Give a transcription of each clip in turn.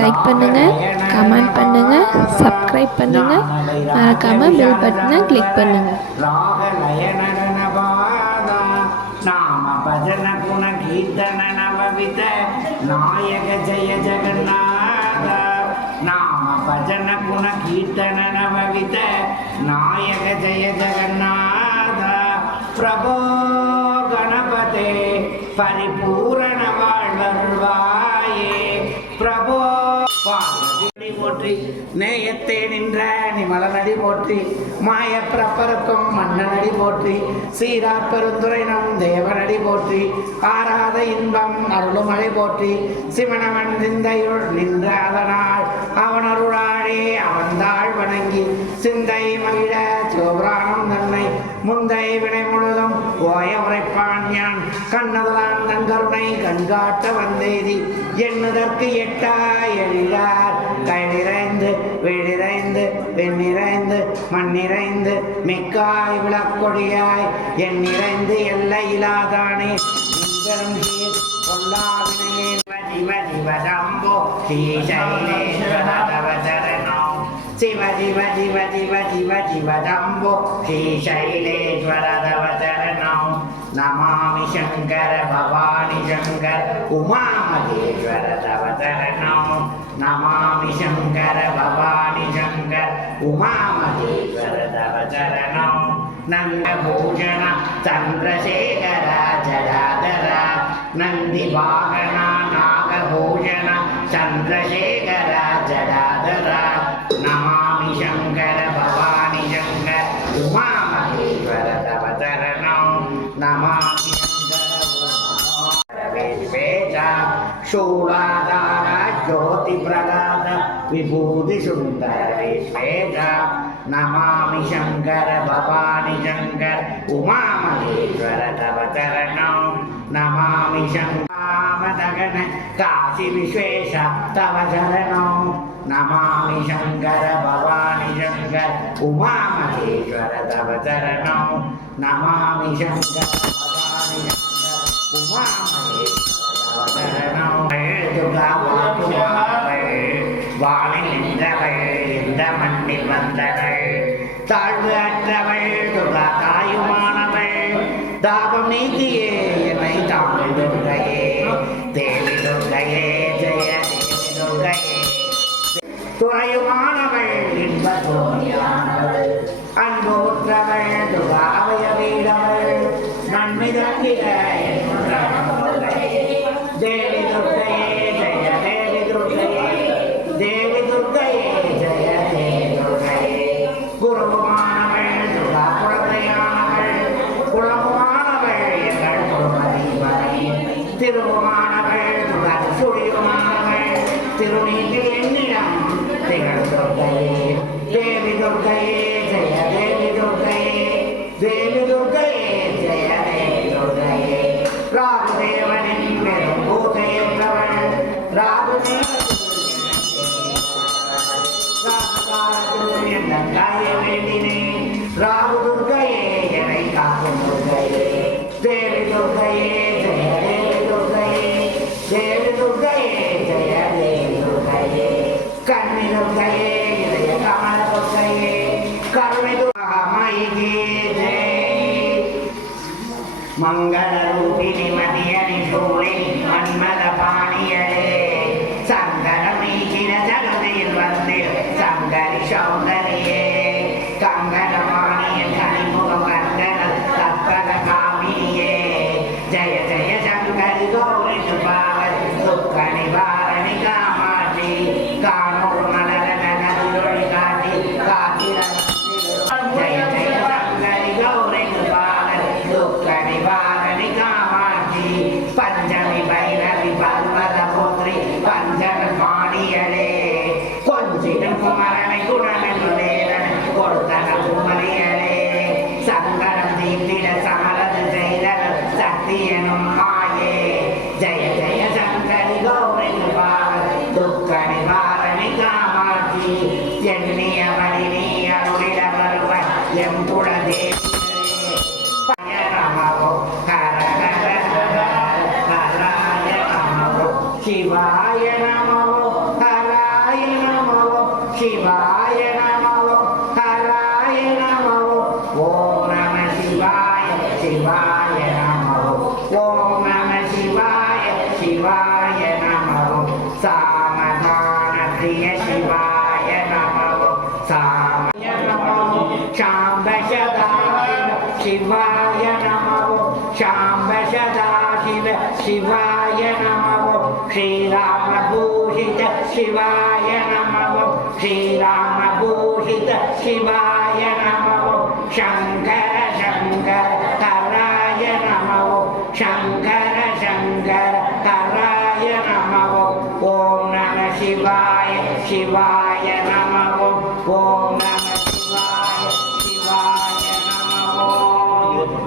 Like பண்ணுங்க comment பண்ணுங்க subscribe பண்ணுங்க. மறக்காம பெல் பட்டனை கிளிக் பண்ணுங்க. ராக லயனன பாதா நாம பஜன குண கீர்த்தன நவவித நாயக ஜெய ஜெகநாத நாம பஜன குண கீர்த்தன நவவித நாயக ஜெய ஜெகநாத. பிரபோ கணபதே பரிபூரண பிரபோ போற்றி நேயத்தே நின்ற நிமலனடி போற்றி மாய பிரப்பருக்கும் மன்னனடி போற்றி சீரா பெருந்துரை நம் தேவனடி போற்றி ஆராத இன்பம் அருளுமலை போற்றி சிவனவன் நிந்தையுள் நின்ற அதனால் அவன் அருளாடே அவந்தாள் வணங்கி சிந்தை மகிழ சிவபுராணம் தன்னை. முந்தை வினை முழுதும் ஓய உரைப்பான் யான். கண்ணதலான் தன் கண்காட்ட வந்தேதி. எண்ணுதற்கு எட்டா எழிலார். கை நிறைந்து விழிறைந்து வெண்ணிறைந்து மண்ணிறைந்து மிக்காய் விளக்கொடியாய். என் நிறைந்து எல்லையிலாதானே பெரும் शिव शिव शम्भो श्रीशैलेश्वरतवचरणौ शिव शिव शिव शिव शिव शिव शम्भो श्रीशैलेश्वरतवचरणौ नमामि शङ्कर भवानि शङ्कर उमामहेश्वर तव चरणौ नमामि शङ्कर भवानि शङ्कर उमामहेश्वर तव चरणौ नन्दभूषण चन्द्रशेखर जराधरा நந்தி வாகன நாகபூஷண சந்திரசேகர ஜடாதர நமாமி சங்கர பவானி சங்கர உமாமகேஸ்வர தவதரணம் நமாமி வேத शूलाधार ज्योतिप्रदात विभूतिसुन्दर विश्वेश नमामि शङ्कर भवानि शङ्कर उमामहेश्वर तव चरणौ నమామి శంకామదగణ కాశీ విశ్వేశ తవ శరణం నమామి శంకర భవాని శంకర ఉమామహేశ్వర తవ చరణం నమామి శంకర భవాని శంకర ఉమామహేశ్వర తవ చరణం வாழின்றவை இந்த மண்ணில் வந்தவள் தாழ்வு அற்றவள் துகா தாயுமானவள் தாபம் நீக்கி துறையுமானவள் இன்ப தோணியானவள் அன்போற்றவள் துகாவய வீடவள் நன்மை தங்கிட தேவி ರಾಮ ದುರ್ಗಯೇ சாம்பசதாய சிவாய நமோ சாம்பசதாசிவ சிவாய நமோ ஸ்ரீராமபூஷித சிவாய நமோ ஸ்ரீராமபூஷித சிவாய நமோ சங்கர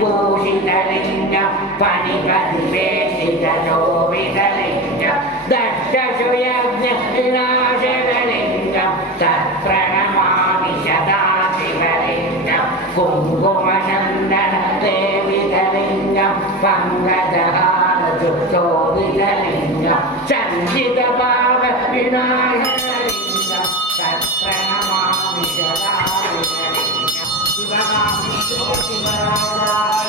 लिङ्गं परिपरिदलिङ्गं दष्ट विनाशलिङ्गं तत्प्रणमामिशदाशिवलिङ्गं कुम्भुमचन्दन देविलिङ्गं पङ्गोलिङ्गं सञ्चिदभाव Thank you.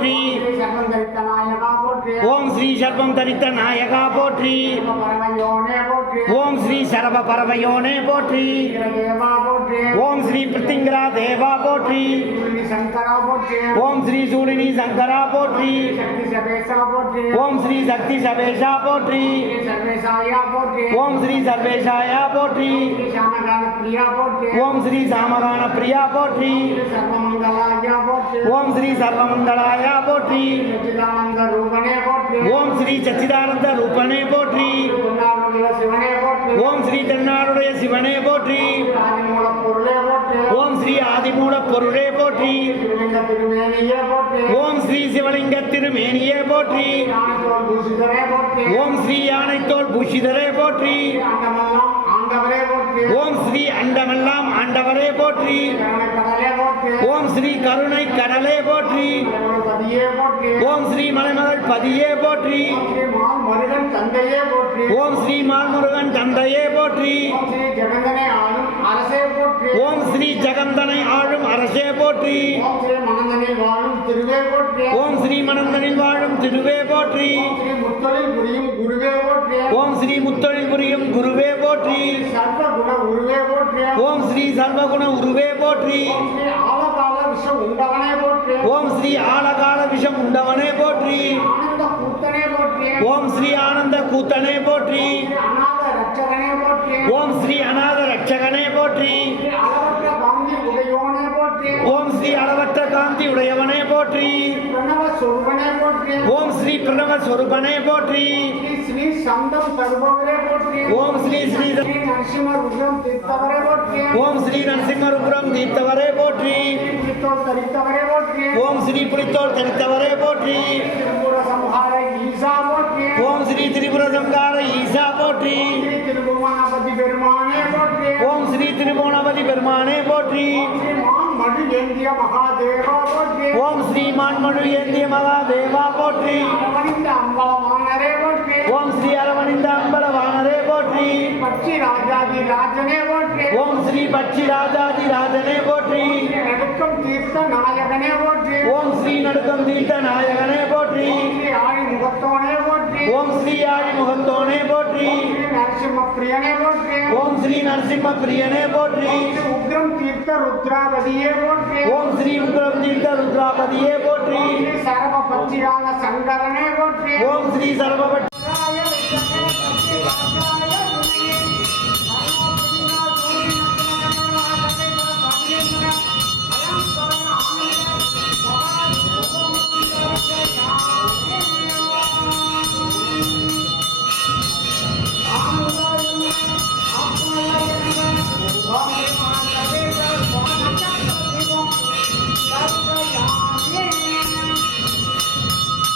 போற்றி. ஓம் ஸ்ரீ சர்வம் தரித்த நாயகா போற்றி. ஓம் ஸ்ரீ சரவ பரவயோனே போற்றி. ஓம் ஸ்ரீ பிருத்திங்கரா தேவா போற்றி ஓம் ஸ்ரீ சூழினி சங்கரா போற்றி ஓம் ஸ்ரீ சக்தி சபேஷா போற்றி ஓம் ஸ்ரீ சர்வேஷாயா போற்றி ஓம் ஸ்ரீ சாமகான பிரியா போற்றி ஓம் ஸ்ரீ சர்வமங்களாயா போற்றி ஓம் ஸ்ரீ சச்சிதானந்த ரூபனே போற்றி ஓம் ஸ்ரீ தென்னாடுடைய சிவனே போற்றி. ஓம் ஸ்ரீ ஆதிமூல பொருளே போற்றி. ஓம் ஸ்ரீ சிவலிங்க திருமேனியே போற்றி. ஓம் ஸ்ரீ யானைத்தோல் பூஷிதரே போற்றி. ஓம் ஸ்ரீ அண்டமெல்லாம் ஆண்டவரே போற்றி. ஓம் ஸ்ரீ கருணை கடலே போற்றி. ஓம் ஸ்ரீ மலைமகள் பதியே போற்றி. தந்தையே போற்றி ஓம் ஸ்ரீ மால்முருகன் தந்தையே போற்றி. அரசே போற்றி ஓம் ஸ்ரீ ஜெகந்தனை ஆளும் அரசே போற்றி. ஓம் ஸ்ரீ மனந்தனில் வாழும் திருவே போற்றி. ஓம் ஸ்ரீ மனந்தனில் வாழும் திருவே போற்றி முத்தொழில் புரியும் குருவே போற்றி ஓம் ஸ்ரீ முத்தொழில் புரியும் குருவே போற்றி உருவே போற்றி. ஓம் ஸ்ரீ சர்வகுண உருவே போற்றி. விஷம் உண்டவனே போற்றி. ஓம் ஸ்ரீ ஆலகால விஷம் உண்டவனே போற்றி. ஓம் ஸ்ரீ ஆனந்த கூத்தனே போற்றி. ஓம் ஸ்ரீ அநாத ரட்சகனே போற்றி. ஓம் ஸ்ரீ அளவற்ற காந்த உடையவனே போற்றி. ஓம் ஸ்ரீ பிரணவ சொரூபனே போற்றி. ஸ்ரீ சந்தம் தருபவரே போற்றி. ஓம் ஸ்ரீ ஸ்ரீ நரசிம்ம ருத்ரம் தீர்த்தவரே போற்றி. ஓம் ஸ்ரீ போற்றி தீர்த்தோர் தரித்தவரே போற்றி. ஓம் ஸ்ரீ புலித்தோள் தனித்தவரே போற்றி திருபுர சம்ஹார ஈசா போற்றி ஓம் ஸ்ரீ திரிபுர சங்கார ஈசா போற்றி ஸ்ரீ திருபுவனபதி பெருமானே போற்றி ஓம் ஸ்ரீ திருபுவனபதி பெருமானே போற்றி ஸ்ரீ மான் மடு ஏந்திய மகாதேவா போற்றி ஓம் ஸ்ரீமான் மனு ஏந்திய மகாதேவா போற்றி அரவணிந்த அம்பலமானரே போற்றி ஓம் ஸ்ரீ அரவணிந்த அம்பல வானரே போற்றி பட்சி ராஜாதி ராஜனே போற்றி ஓம் ஸ்ரீ பட்சி ராஜாதி ராஜனே போற்றி ஸ்ரீ நடுக்கம் தீர்த்த நாயகனே போற்றி ஓம் ஸ்ரீ நடுக்கம் தீர்த்த நாயகனே போற்றி ஸ்ரீ ஆழி முகத்தோனே போற்றி ஓம் ஸ்ரீ ஆழி முகத்தோனே போற்றி ஸ்ரீ நரசிம்ம பிரியனே போற்றி ஓம் ஸ்ரீ நரசிம்ம பிரியனே போற்றி ஸ்ரீ உக்ரம் தீர்த்த ருத்ராவதியே போற்றி ஓம் ஸ்ரீ உக்ரம் தீர்த்த ருத்ராபதியே போற்றி ஸ்ரீ சரப பச்சிரான சங்கரனே போற்றி ஓம் ஸ்ரீ சர்வபட் ராய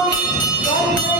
Vamos, vamos.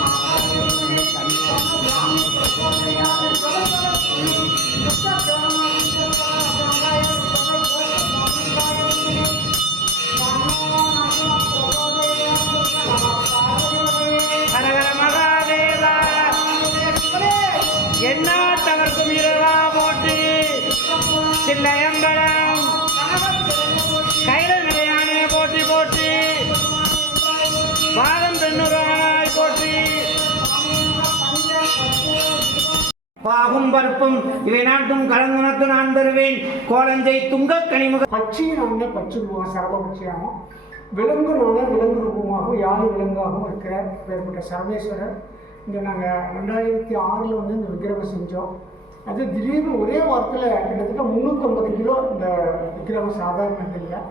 பாகும் பருப்பும் இவை நாட்டும் கலந்துனத்து நான் தருவேன். கோலஞ்சை துங்க கனிமுக பட்சியினால பச்சு ரூபம் சர்வபட்சியாகும் விலங்குகளோட விலங்கு ரூபமாகவும் யாழ் விலங்காகவும் இருக்கிற பேர்பட்ட சர்வேஸ்வரர் இங்கே நாங்கள் ரெண்டாயிரத்தி ஆறில் வந்து இந்த விக்கிரகம் செஞ்சோம். அது திடீர்னு ஒரே வாரத்தில் கிட்டத்தட்ட முந்நூற்றம்பது கிலோ இந்த விக்கிரகம் சாதாரண இல்லை.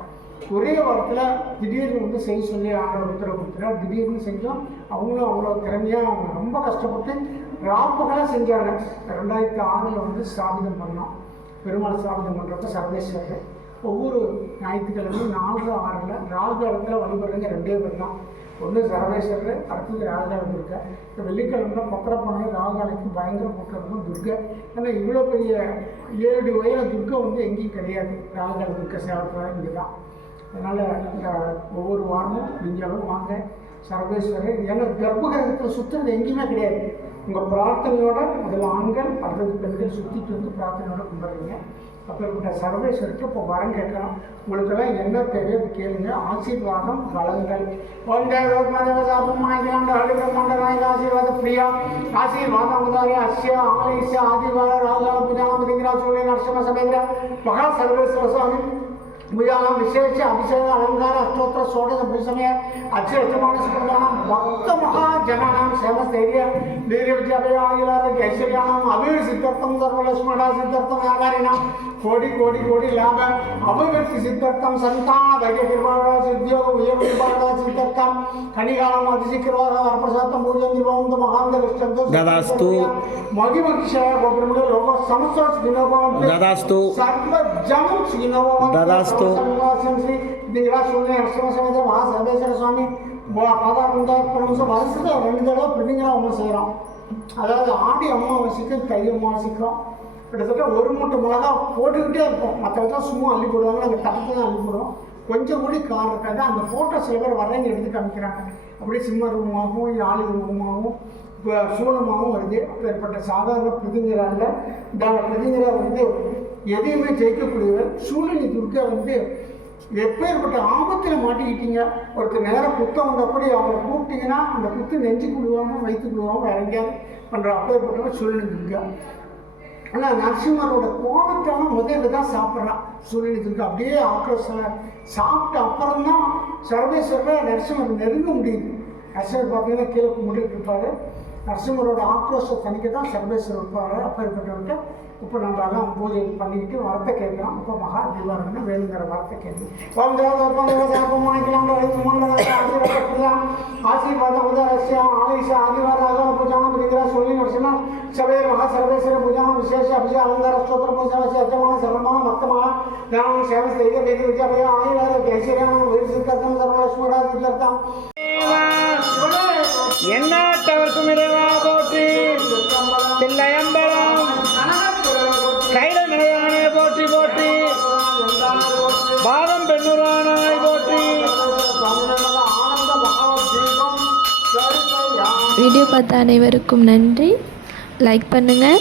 ஒரே வாரத்தில் திடீர்னு வந்து செய்ய சொல்லி ஆர்டர் உத்தரவு கொடுத்துறாரு திடீர்னு செஞ்சோம். அவங்களும் அவ்வளோ திறமையாக அவங்க ரொம்ப கஷ்டப்பட்டு ராப்புகளாக செஞ்சாங்க. ரெண்டாயிரத்தி ஆறில் வந்து ஸ்தாபிதம் பண்ணோம். பெருமாள் ஸ்தாபிதம் பண்ணுறப்ப சர்வேஸ்வரர். ஒவ்வொரு ஞாயிற்றுக்கிழமையும் நாலு ஆறில் ராகுகாலத்தில் வழிபடுறவங்க ரெண்டே பேர் தான். ஒன்று சர்வேஸ்வரர் அடுத்தது ராகுகாலம் துர்கை இப்போ வெள்ளிக்கிழமை பத்திரப்பானை ராகுகாலைக்கு பயங்கர கூட்டம் துர்கை. ஏன்னா இவ்வளோ பெரிய ஏழு வயதில் துர்கை வந்து எங்கேயும் கிடையாது. ராகுகால துர்கை சேலத்தில் இங்கே தான் அதனால் இந்த ஒவ்வொரு வாரமும் முடிஞ்சாலும் வாங்க. சர்வேஸ்வரர் ஏன்னா கர்ப்பகிரகத்தில் சுற்றுறது எங்கேயுமே கிடையாது. உங்கள் பிரார்த்தனையோட அதில் ஆண்கள் அடுத்தது பெண்கள் சுற்றிட்டு வந்து பிரார்த்தனையோட கும்பிட்றீங்க. அப்பேற்பட்ட சர்வேஸ்வருக்கு இப்போ வரம் கேட்கலாம் உங்களுக்கெல்லாம் என்ன தேவையோ கேளுங்க. ஆசீர்வாதம் வளங்கள் ஆசீர்வாத பிரியா ஆசீர்வாதம் உதாரி அஸ்ய ஆலயஸ்ய ஆதிவார ராஜால புஜாமதிங்கிற சூழ்நிலை நரசிம்ம சமேந்திர மகா சர்வேஸ்வர சுவாமி मुलाला विशेष अभिषेक अलंकार अष्टोत्तर षोडश भूषणे अच्य यजमानसम्प्रदानं भक्तमहाजनानां सेवस्थैर्य वीर्यविद्याभयागिलारैश्वर्याणाम् अभिवृद्धिसिद्धार्थं सर्वलक्ष्मणासिद्धार्थं व्यापारिणां కోటి కోటి కోటి లాభం. అభివృద్ధి సిద్ధర్థం సంతాన భైర్య నిర్వహణ ఉద్యోగ ఉయమ నిర్వహణ సిద్ధర్థం. కణిగాలం అతిశీకృత వరప్రసాదం పూజం నిర్వహంతో మహాంతరిష్టంతో దాదాస్తు. మగి మగిషయ గోపురంలో లోక సమస్త శ్రీనోభవం దాదాస్తు. సర్వజమం శ్రీనోభవం దాదాస్తు. సంవాసం శ్రీ మహాసర్వేశ్వర స్వామి. பதார்த்தம் வருஷத்தை ரெண்டு தடவை பிரிவிங்கிறோம் ஒன்று செய்கிறோம் அதாவது ஆடி அமாவாசைக்கு தை அமாவாசைக்கும் கிட்டத்தட்ட ஒரு மூட்டை மிளகா போட்டுக்கிட்டே இருப்போம். மற்ற சும்மா அள்ளி போடுவாங்க. நாங்கள் தட்டத்தை தான் அள்ளி போடுவோம். கொஞ்சம் கூட கார் இருக்காது. அந்த ஃபோட்டோ சில பேர் வரவங்க எடுத்து காமிக்கிறாங்க. அப்படியே சிம்ம ரூபமாகவும் யாழி ரூபமாகவும் இப்போ சூலமாகவும் வருது. அப்பேற்பட்ட சாதாரண பிரதிஞரால இந்த பிரதிஞரா வந்து எதையுமே ஜெயிக்கக்கூடியவர். சூழ்நிலை துர்க்கா வந்து எப்பேற்பட்ட ஆபத்தில் மாட்டிக்கிட்டீங்க. ஒருத்தர் நேரம் குத்தம் வந்தபடி அவரை கூப்பிட்டீங்கன்னா அந்த குத்து நெஞ்சு குழுவாமல் வயிற்று குழுவாமல் இறங்கியாது பண்ணுற அப்பேற்பட்டவர் சூழ்நிலை துர்க்கா ஆனால் நரசிம்மரோட கோபத்தான முதல்ல தான் சாப்பிட்றான் சூரியனுக்கு அப்படியே ஆக்ரோஷம் சாப்பிட்ட அப்புறம் தான் சர்வேஸ்வரர் நரசிம்மர் நெருங்க முடியுது நரசிம்மர் பார்த்தீங்கன்னா கீழே கும்பிட்டு இருப்பார் நரசிம்மரோட ஆக்ரோஷம் தணிக்க தான் சர்வேஸ்வரர் இருப்பார் அப்போ இருக்கட்டவர்கிட்ட இப்போ நம்ம பூஜை பண்ணிக்கிட்டு வரத்தை கேட்குறோம் இப்போ மகா நிவாரணம் வேணுங்கிற வரத்தை கேட்குறோம் ஆசீர்வாதம் உதரஸ்ய ஆலயச ஆதிவாராக பூஜாம் பிரிக்கிறா சொல்லி நடிச்சுன்னா சபையர் மகா சர்வேஸ்வர பூஜாம் விஷயம் அபிஷேக அலங்கார ஸ்தோத்திர பூஜாவசி அர்ச்சமான சர்வமாக பக்தமாக ஞானம் சேவஸ்தைக வேதி வித்யாபய ஆயுர்வேத ஐஸ்வர்யானம் உயிர் சித்தர்த்தம் சர்வலட்சுமடா சித்தர்த்தம் எந்நாட்டவர்க்கும் இறைவா போற்றி தில்லையம்பலம் கைல நிலையானே போற்றி போற்றி பாதம் பெண்ணுரானாய் போற்றி வீடியோ பார்த்த அனைவருக்கும் நன்றி லைக் பண்ணுங்கள்